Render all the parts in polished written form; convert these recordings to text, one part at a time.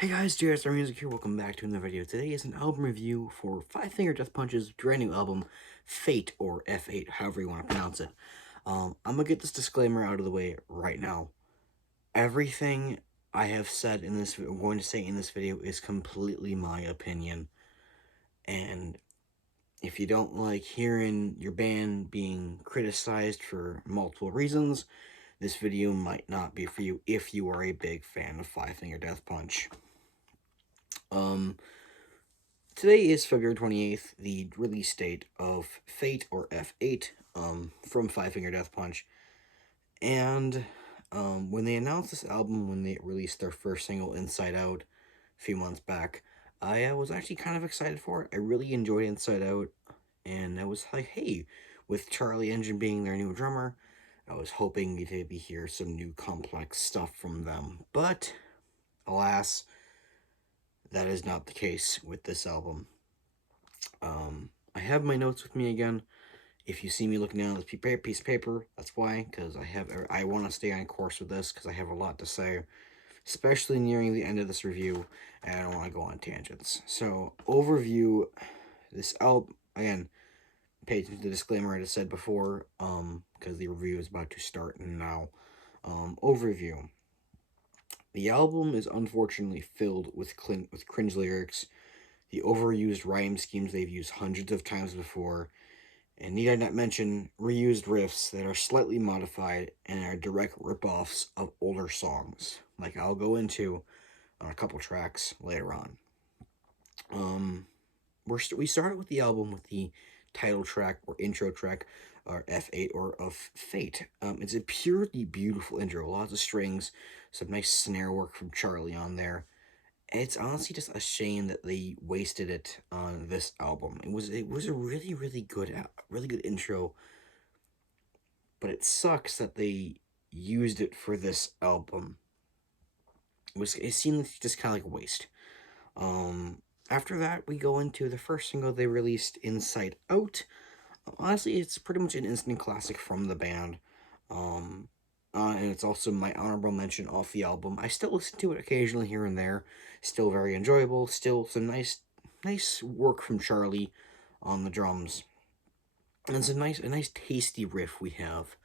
Hey guys, JSR Music here, welcome back to another video. Today is an album review for Five Finger Death Punch's brand new album, Fate, or F8, however you want to pronounce it. I'm gonna get this disclaimer out of the way right now. Everything I have said in this, I'm going to say in this video is completely my opinion. And if you don't like hearing your band being criticized for multiple reasons, this video might not be for you if you are a big fan of Five Finger Death Punch. Today is February 28th, the release date of Fate, or F8, from Five Finger Death Punch. And, when they announced this album, when they released their first single, Inside Out, a few months back, I was actually kind of excited for it. I really enjoyed Inside Out, and I was like, hey, with Charlie Engine being their new drummer, I was hoping we'd maybe hear some new complex stuff from them. But, alas, that is not the case with this album. I have my notes with me again. If you see me looking down at this piece of paper, that's why, because I want to stay on course with this, because I have a lot to say, especially nearing the end of this review, and I don't want to go on tangents. So, overview, this album, again, pay attention to the disclaimer I just said before, because the review is about to start now. Overview. The album is unfortunately filled with cringe lyrics, the overused rhyme schemes they've used hundreds of times before, and need I not mention reused riffs that are slightly modified and are direct ripoffs of older songs, like I'll go into on a couple tracks later on. We started with the album with the title track or intro track, or F8, or of Fate. It's a purely beautiful intro, lots of strings, some nice snare work from Charlie on there. It's honestly just a shame that they wasted it on this album. It was a really good intro, but it sucks that they used it for this album. It seemed just kind of like a waste. After that, we go into the first single they released, Inside Out. Honestly, it's pretty much an instant classic from the band. And it's also my honorable mention off the album. I still listen to it occasionally here and there. Still very enjoyable. Still some nice work from Charlie on the drums. And it's a nice tasty riff we have.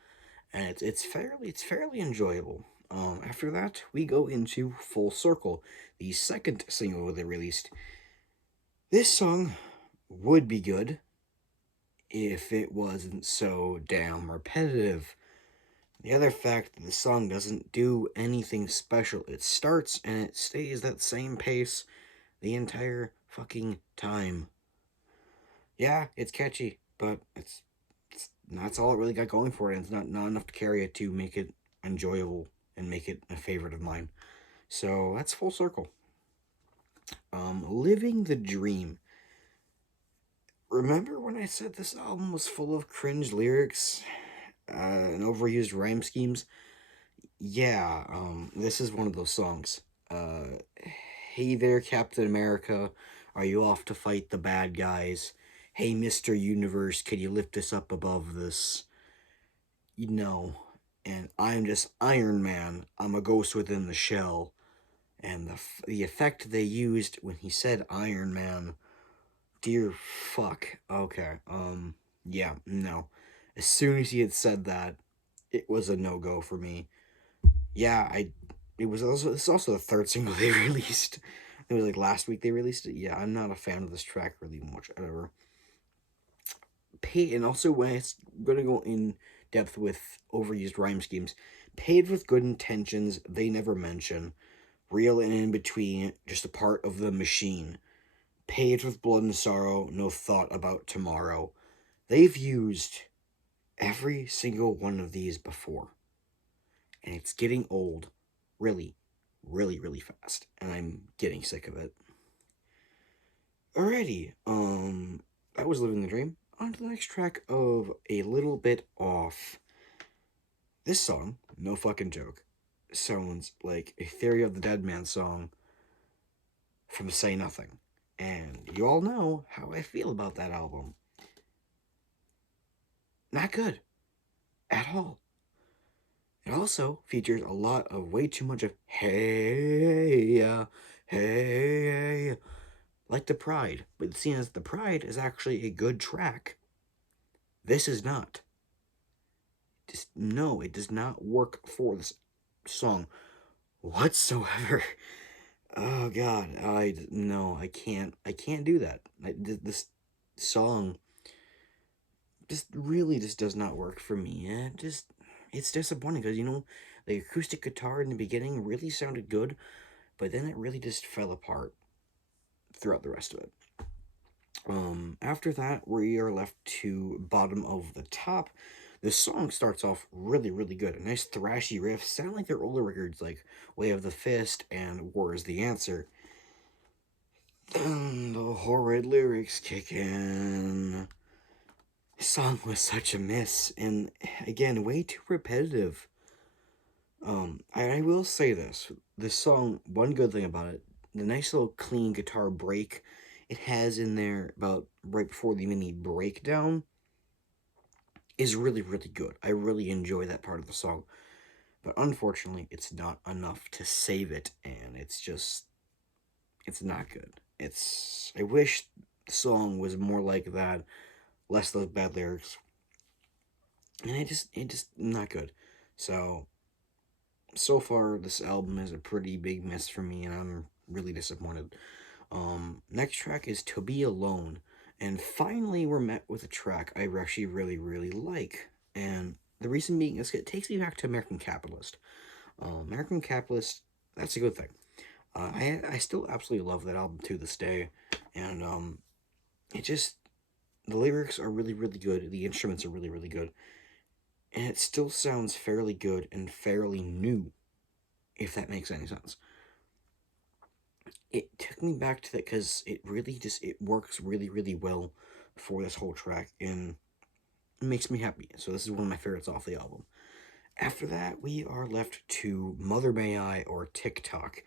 And it's fairly enjoyable. After that, we go into Full Circle, the second single they released. This song would be good if it wasn't so damn repetitive. The other fact that the song doesn't do anything special. It starts and it stays that same pace the entire fucking time. Yeah, it's catchy, but that's all it really got going for it, and it's not enough to carry it to make it enjoyable and make it a favorite of mine. So that's Full Circle. Living the Dream. Remember when I said this album was full of cringe lyrics and overused rhyme schemes? Yeah, this is one of those songs. Hey there, Captain America, are you off to fight the bad guys? Hey, Mr. Universe, can you lift us up above this? You know, and I'm just Iron Man. I'm a ghost within the shell. And the effect they used when he said Iron Man, dear fuck. Okay, yeah, no. As soon as he had said that, it was a no-go for me. Yeah, this is also the third single they released. It was like last week they released it. Yeah, I'm not a fan of this track really much ever. And also when it's gonna go in depth with overused rhyme schemes, paid with good intentions, they never mention. Real and in between, just a part of the machine. Paid with blood and sorrow, no thought about tomorrow. They've used every single one of these before. And it's getting old really fast. And I'm getting sick of it. Alrighty, that was Living the Dream. On to the next track of A Little Bit Off. This song, no fucking joke, sounds like a Theory of the Dead Man song from Say Nothing. And you all know how I feel about that album. Not good. At all. It also features a lot of way too much of hey, Hey, hey, like the Pride. But seeing as the Pride is actually a good track, this is not. Just no, it does not work for this song whatsoever. Oh God, I no, I can't do that. This song just really just does not work for me. It's disappointing because the acoustic guitar in the beginning really sounded good, but then it really just fell apart throughout the rest of it. After that, we are left to Bottom of the Top. The song starts off really, really good. A nice thrashy riff, sound like their older records like Way of the Fist and War is the Answer. Then the horrid lyrics kick in. The song was such a miss, and again, way too repetitive. I will say this song, one good thing about it, the nice little clean guitar break it has in there about right before the mini breakdown is really, really good. I really enjoy that part of the song. But unfortunately, it's not enough to save it, and it's not good. I wish the song was more like that, less those bad lyrics, and it just not good. So far, this album is a pretty big miss for me, and I'm really disappointed. Next track is To Be Alone, and finally we're met with a track I actually really, really like. And the reason being is it takes me back to American Capitalist. American Capitalist, that's a good thing. I still absolutely love that album to this day, and it just the lyrics are really, really good. The instruments are really, really good, and it still sounds fairly good and fairly new, if that makes any sense. It took me back to that because it works really, really well for this whole track, and it makes me happy. So this is one of my favorites off the album. After that, we are left to Mother May I or TikTok.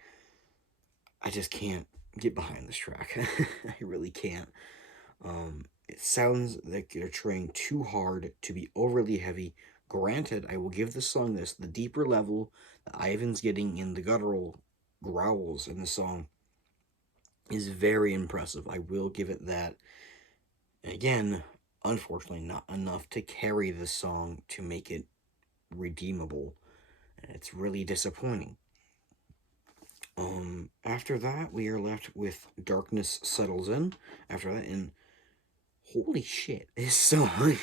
I just can't get behind this track. I really can't. It sounds like they're trying too hard to be overly heavy. Granted, I will give the song this. The deeper level that Ivan's getting in the guttural growls in the song is very impressive. I will give it that. Again, unfortunately, not enough to carry the song to make it redeemable. And it's really disappointing. After that, we are left with Darkness Settles In. After that, and holy shit, this song.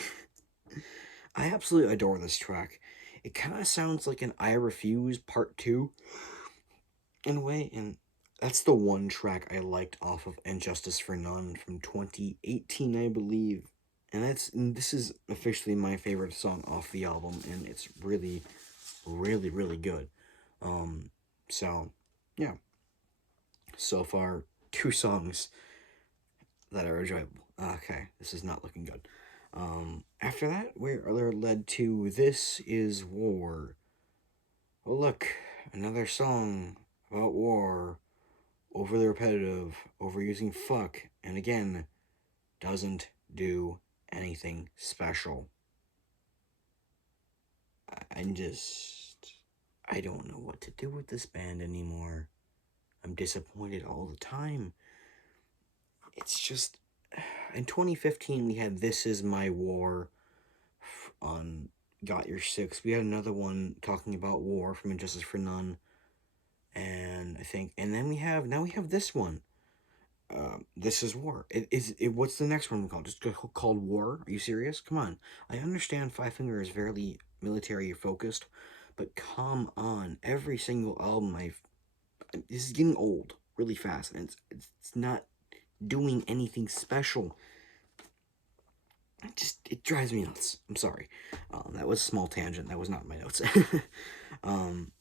I absolutely adore this track. It kind of sounds like an I Refuse Part 2 in a way, and that's the one track I liked off of And Justice for None from 2018, I believe. And this is officially my favorite song off the album, and it's really, really, really good. So yeah, so far 2 songs that are enjoyable. Okay, this is not looking good. After that, we're led to This Is War. Oh look, another song about war, overly repetitive, overusing fuck, and again, doesn't do anything special. I'm just, I don't know what to do with this band anymore. I'm disappointed all the time. It's just, in 2015 we had This Is My War on Got Your Six. We had another one talking about war from Injustice for None, and I think, and then now we have this one. This is war. What's the next one called? Just called War? Are you serious? Come on. I understand Five Finger is very military focused, but come on. Every single album this is getting old really fast, and it's not doing anything special. It drives me nuts. I'm sorry. That was a small tangent. That was not my notes.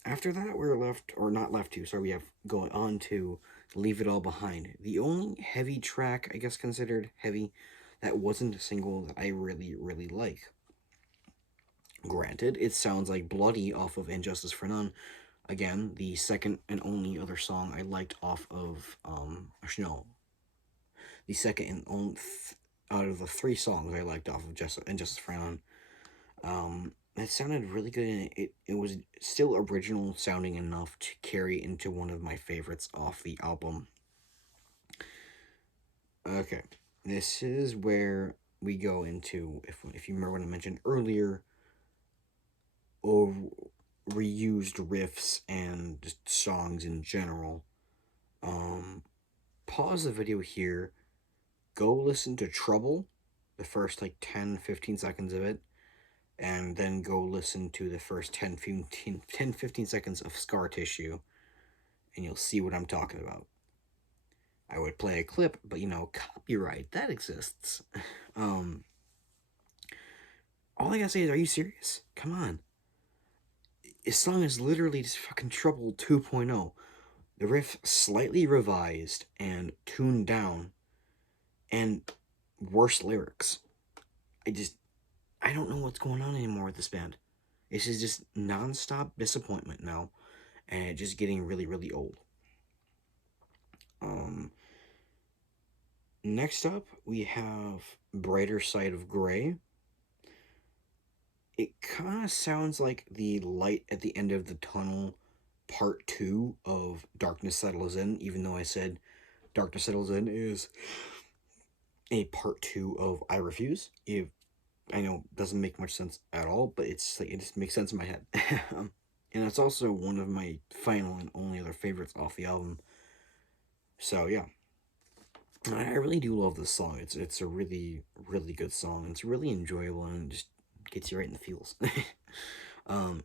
After that, we're left, or not left to, sorry, we have going on to Leave It All Behind. The only heavy track, I guess considered heavy, that wasn't a single that I really, really like. Granted, it sounds like Bloody off of Injustice for None. Again, the second and only other song I liked off of, actually, no, the second and only, out of the 3 songs I liked off of Injustice for None. It sounded really good, and it was still original sounding enough to carry into one of my favorites off the album. Okay, this is where we go into, if you remember what I mentioned earlier, of reused riffs and just songs in general. Um, Pause the video here, go listen to Trouble, the first like 10-15 seconds of it, and then go listen to the first 10-15 seconds of Scar Tissue, and you'll see what I'm talking about. I would play a clip, but copyright, that exists. um, all I gotta say is, are you serious? Come on. This song is literally just fucking Trouble 2.0. The riff slightly revised and tuned down, and worse lyrics. I don't know what's going on anymore with this band. This is just nonstop disappointment now, and it's just getting really, really old. Next up, we have Brighter Side of Grey. It kind of sounds like the light at the end of the tunnel part 2 of Darkness Settles In, even though I said Darkness Settles In is a part 2 of I Refuse. I know it doesn't make much sense at all, but it's like, it just makes sense in my head. And it's also one of my final and only other favorites off the album. So yeah, I really do love this song. It's a really, really good song. It's really enjoyable and just gets you right in the feels.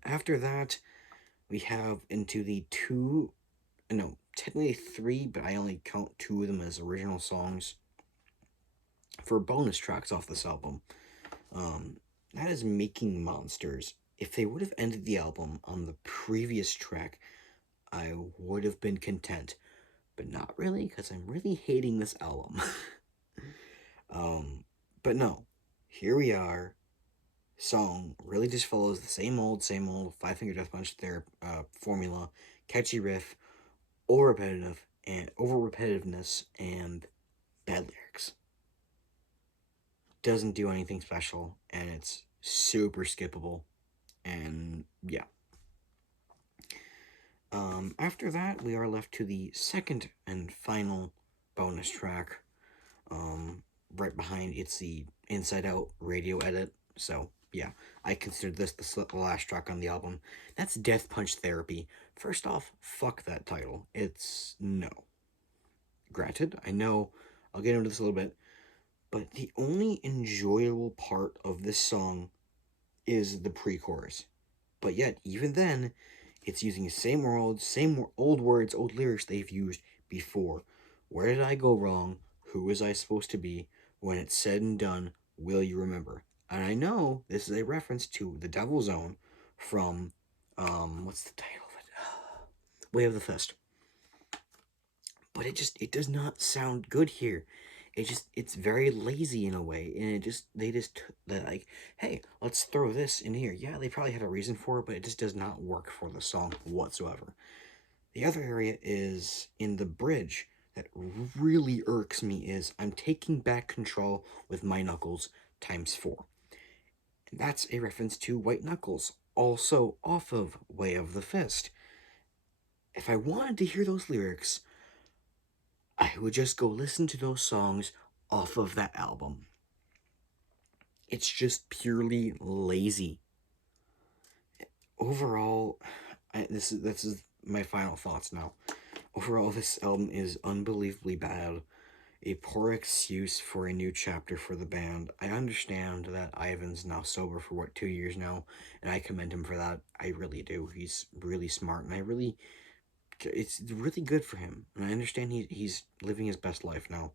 After that, we have into the technically 3, but I only count 2 of them as original songs for bonus tracks off this album. That is Making Monsters. If they would have ended the album on the previous track, I would have been content. But not really, because I'm really hating this album. But no, here we are. Song really just follows the same old Five Finger Death Punch their formula, catchy riff, over repetitiveness, and bad lyrics. Doesn't do anything special, and it's super skippable. And yeah. After that, we are left to the second and final bonus track. Right behind it's the Inside Out radio edit. So yeah, I consider this the last track on the album. That's Death Punch Therapy. First off, fuck that title. It's no. Granted, I know I'll get into this a little bit, but the only enjoyable part of this song is the pre-chorus. But yet, even then, it's using the same old words, old lyrics they've used before. Where did I go wrong? Who was I supposed to be? When it's said and done, will you remember? And I know this is a reference to The Devil's Own from, what's the title of it? Way of the Fist. But it does not sound good here. It's very lazy in a way, and they're like, hey, let's throw this in here. Yeah, they probably had a reason for it, but it just does not work for the song whatsoever. The other area is in the bridge that really irks me is I'm taking back control with my knuckles times 4. And that's a reference to White Knuckles, also off of Way of the Fist. If I wanted to hear those lyrics, I would just go listen to those songs off of that album. It's just purely lazy. Overall, this is my final thoughts now. Overall, this album is unbelievably bad. A poor excuse for a new chapter for the band. I understand that Ivan's now sober for 2 years now, and I commend him for that. I really do. He's really smart, and it's really good for him. And I understand he's living his best life now.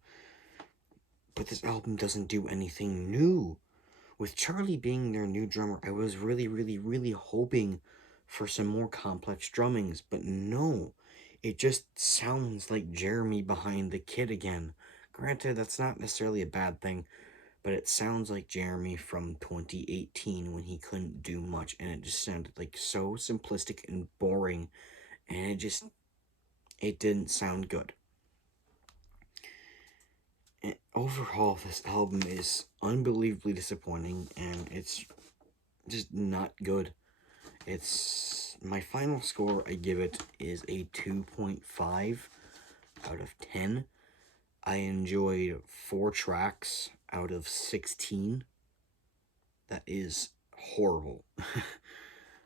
But this album doesn't do anything new. With Charlie being their new drummer, I was really, really, really hoping for some more complex drummings, but no. It just sounds like Jeremy behind the kid again. Granted, that's not necessarily a bad thing, but it sounds like Jeremy from 2018 when he couldn't do much, and it just sounded like so simplistic and boring, and it didn't sound good. And overall, this album is unbelievably disappointing, and it's just not good. It's my final score I give it is a 2.5 out of 10. I enjoyed 4 tracks out of 16. That is horrible.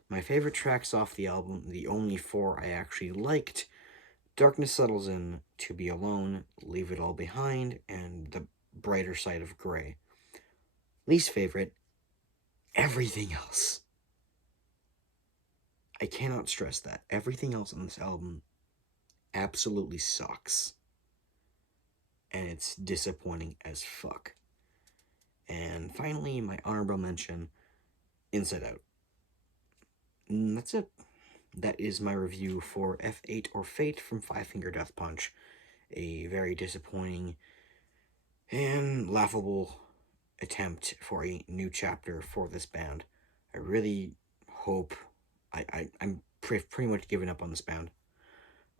My favorite tracks off the album, the only 4 I actually liked, Darkness Settles In, To Be Alone, Leave It All Behind, and The Brighter Side of Grey. Least favorite, everything else. I cannot stress that. Everything else on this album absolutely sucks. And it's disappointing as fuck. And finally, my honorable mention, Inside Out. And that's it. That is my review for F8 or Fate from Five Finger Death Punch. A very disappointing and laughable attempt for a new chapter for this band. I really hope I'm pretty much giving up on this band.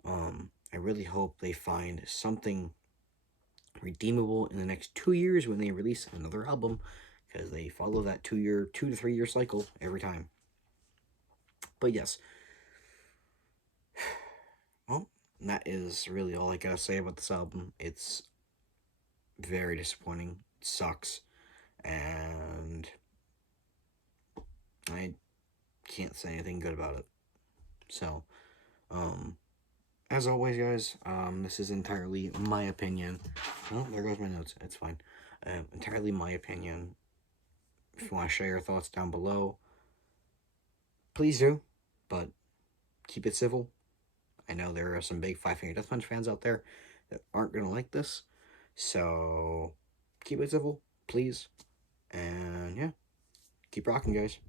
I really hope they find something redeemable in the next 2 years when they release another album, because they follow that 2 to 3 year cycle every time. But yes, well, that is really all I gotta say about this album. It's very disappointing. It sucks, and I can't say anything good about it. So, as always, guys, this is entirely my opinion. Oh, there goes my notes. It's fine. Entirely my opinion. If you want to share your thoughts down below, please do, but keep it civil. I know there are some big Five Finger Death Punch fans out there that aren't going to like this, so keep it civil, please. And yeah, keep rocking, guys.